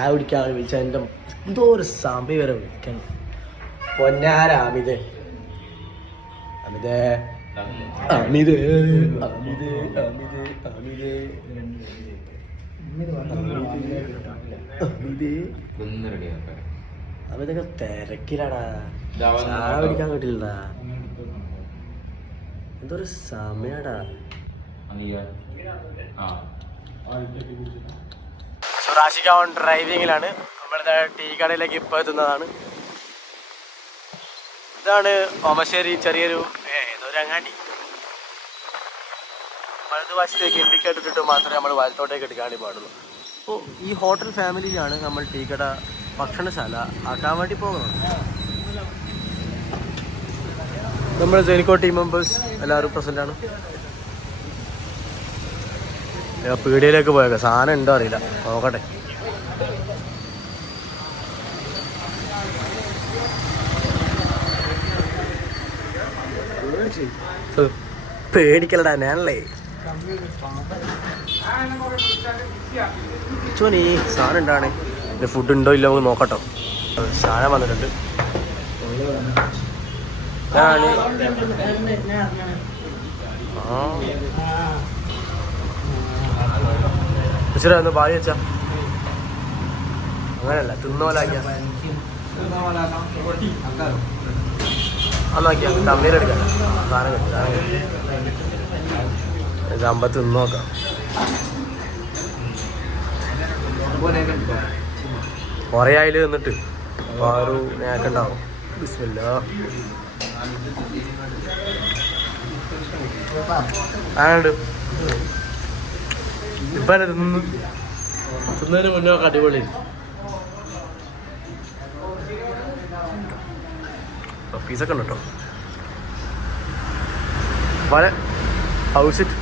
ചായ കുടിക്കാൻ വിളിച്ച എൻ്റെ എന്തോ ഒരു സമയം വരെ വിളിക്കണം. പൊന്നാര അമിതേ അമിതേ അമിതേ അമിതേ അമിതേ അമിതേ അമിതൊക്കെ തിരക്കിലാടാ. ചായ കുടിക്കാൻ കിട്ടില്ലടാ. എന്തൊരു സമയടാ. റാഷിഖാവൻ ഡ്രൈവിങ്ങിലാണ്. നമ്മളിത് ടീ കടയിലേക്ക് ഇപ്പോൾ എത്തുന്നതാണ്. ഇതാണ് ഓമശ്ശേരി ചെറിയൊരു ഏതൊരു അങ്ങാടി. വലതുവശത്തേക്ക് ഇൻഡിക്കേറ്റർ ഇട്ടിട്ട് മാത്രമേ നമ്മൾ വലത്തോട്ടേക്ക് എടുക്കാൻ പാടുള്ളൂ. അപ്പോൾ ഈ ഹോട്ടൽ ഫാമിലിയിലാണ് നമ്മൾ ടീ കട ഭക്ഷണശാല ആക്കാൻ വേണ്ടി പോകുന്നത്. നമ്മൾ ജെനിക്കോ ടീം മെമ്പേഴ്സ് എല്ലാവരും പ്രസൻ്റ് ആണ്. പീടികയിലേക്ക് പോയേക്കാം. സാധനം ഉണ്ടോ അറിയില്ല, നോക്കട്ടെ. പേടിക്കലടാ ഞാനല്ലേ ചോനി. സാധനം ഉണ്ടാണ്. ഫുഡ് ഉണ്ടോ ഇല്ല നമുക്ക് നോക്കട്ടോ. സാധനം വന്നിട്ടുണ്ട്. ഞാൻ ഒന്ന് ഭാര്യ വെച്ചാ അങ്ങനെയല്ല തിന്നോലാക്കിയ അന്നാക്കിയാ തമ്മീലെടുക്കാം. സാധനം ചമ്പ തിന്നോക്കാം. കുറേ ആയിൽ തിന്നിട്ട് അപ്പോൾ ആ ഒരു നേക്കുണ്ടാവും. ബിസ്മില്ലാ. ആണ്ട് ഇപ്പം തിന്നതിന് മുന്നേ അടിപൊളി. പീസൊക്കെ ഉണ്ട് കേട്ടോ. വല ഹൗസ് ഇറ്റ്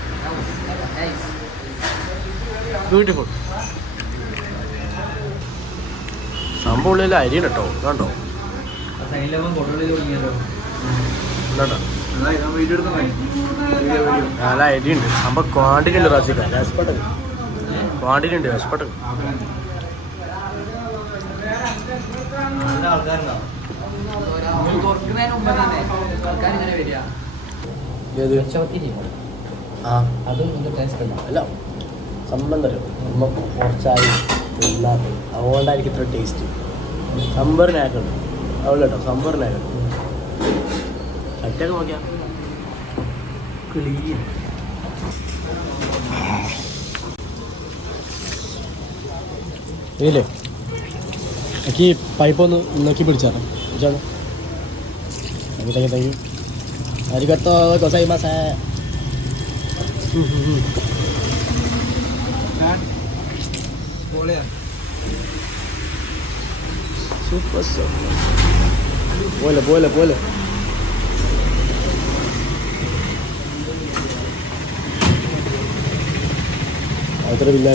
ബ്യൂട്ടിഫുൾ. സംഭവം ഉള്ളിൽ അരിയുണ്ട് കേട്ടോ. ഇതുണ്ടോ നല്ല അരിയുണ്ട്. സംഭവം ക്വാണ്ടിറ്റി ഉണ്ട്. റാസിക്ക വിശപ്പെട്ടത് ക്വാണ്ടിറ്റി ഉണ്ട്. വിശപ്പെട്ടത് അല്ല സംഭവം തരും. നമുക്ക് കുറച്ചായി തിന്നാത്ത അതുകൊണ്ടായിരിക്കും ഇത്ര ടേസ്റ്റ്. സംബറിനാക്കുണ്ട് അവൾ കേട്ടോ. സംബറിനാക്കുണ്ട് ചട്ടൊക്കെ നോക്കിയാ ക്ലീൻ. ഇല്ലേ എനിക്ക് പൈപ്പ് ഒന്ന് നോക്കി പിടിച്ചാലോ. പിടിച്ചാലോ. Thank you. അരികട്ടോ ഗോസൈമാസേ. Super super. പോലെ പോലെ പോലെ അത്ര ഇല്ല.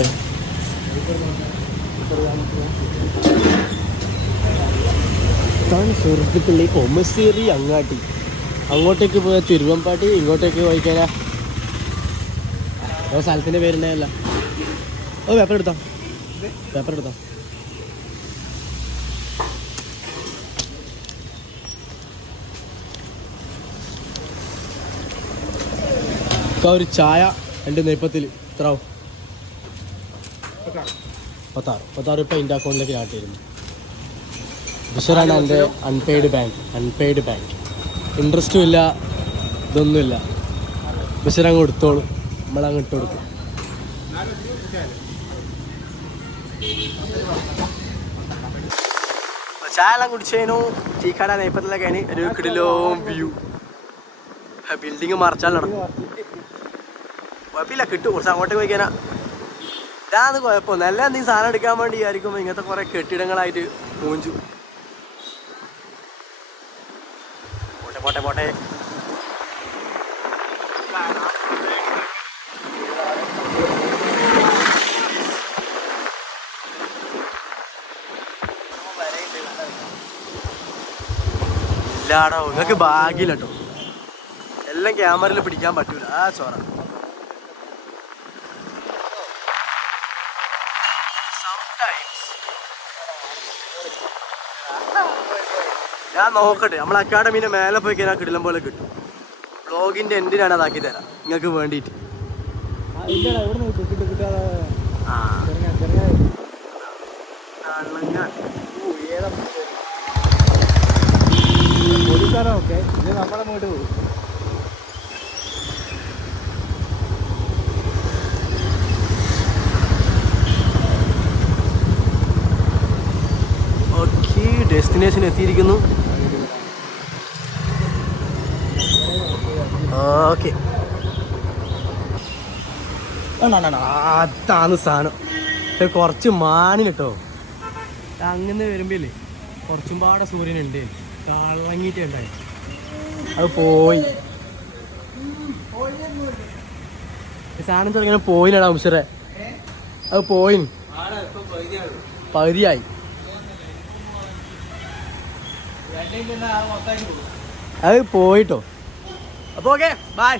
സുഹൃത്തുക്കളെ ഓമശ്ശേരി അങ്ങാടി. അങ്ങോട്ടേക്ക് പോയാൽ തിരുവമ്പാട്ടി, ഇങ്ങോട്ടേക്ക് പോയിക്കാനാ ഓ സ്ഥലത്തിൻ്റെ പേരുണ്ടായല്ല. ഓ പേപ്പർ എടുത്തോ, പേപ്പർ എടുത്തോ. ഒരു ചായ 2 നെയ്പ്പത്തിൽ എത്രയാവും? 16 രൂപ എൻ്റെ അക്കൗണ്ടിലേക്ക് ആട്ടിയിരുന്നു. ബഷറാണ് എൻ്റെ അൺപെയ്ഡ് ബാങ്ക്. ഇൻട്രസ്റ്റും ഇല്ല, ഇതൊന്നുമില്ല. ബഷർ അങ്ങ് കൊടുത്തോളൂ, നമ്മളങ്ങ് ഇട്ട് കൊടുക്കും. ചായ എല്ലാം കുടിച്ചതിനു ചീക്കാട നെയ്പ്പത്തിലൊക്കെ ഒരു കിടിലോ വ്യൂ. ബിൽഡിങ് മറച്ചാലാണ് കുഴപ്പമില്ല, കിട്ടും. കുറച്ച് അങ്ങോട്ടേക്ക് പോയിക്കാനാ ഇതാന്ന് കുഴപ്പം. നല്ല എന്തെങ്കിലും സാധനം എടുക്കാൻ വേണ്ടി ആയിരിക്കും ഇങ്ങനത്തെ കുറേ കെട്ടിടങ്ങളായിട്ട് മൂഞ്ചു. പോട്ടെ പോട്ടെ പോട്ടെ. ഇല്ലാടോ, നിങ്ങൾക്ക് ഭാഗ്യമില്ല കേട്ടോ. എല്ലാം ക്യാമറയിൽ പിടിക്കാൻ പറ്റൂല. ആ ചോറ ഞാൻ നോക്കട്ടെ, നമ്മൾ അക്കാഡമീൻ്റെ മേലെ പോയി കഴിഞ്ഞാൽ കിടിലം പോലെ കിട്ടും. വ്ളോഗിൻ്റെ എൻഡിനാണ് അതാക്കി തരാം നിങ്ങൾക്ക് വേണ്ടിയിട്ട്. ഓക്കെ ഇത് നമ്മളെ വീട് പോകും. ഓക്കെ, ഡെസ്റ്റിനേഷൻ എത്തിയിരിക്കുന്നു. ഓക്കെ, അതാണ് സാധനം. കുറച്ച് മാനിന് കേട്ടോ. അങ്ങനെ വരുമ്പോഴേ കുറച്ചും പാടെ സൂര്യനുണ്ട്, കളങ്ങിയിട്ടുണ്ടായി. അത് പോയി സാധനം ചെറുങ്ങനെ പോയിനടാ മുഷറെ. അത് പോയി, പകുതിയായി. അത് പോയിട്ടോ. അപ്പോൾ ഓക്കെ, ബൈ.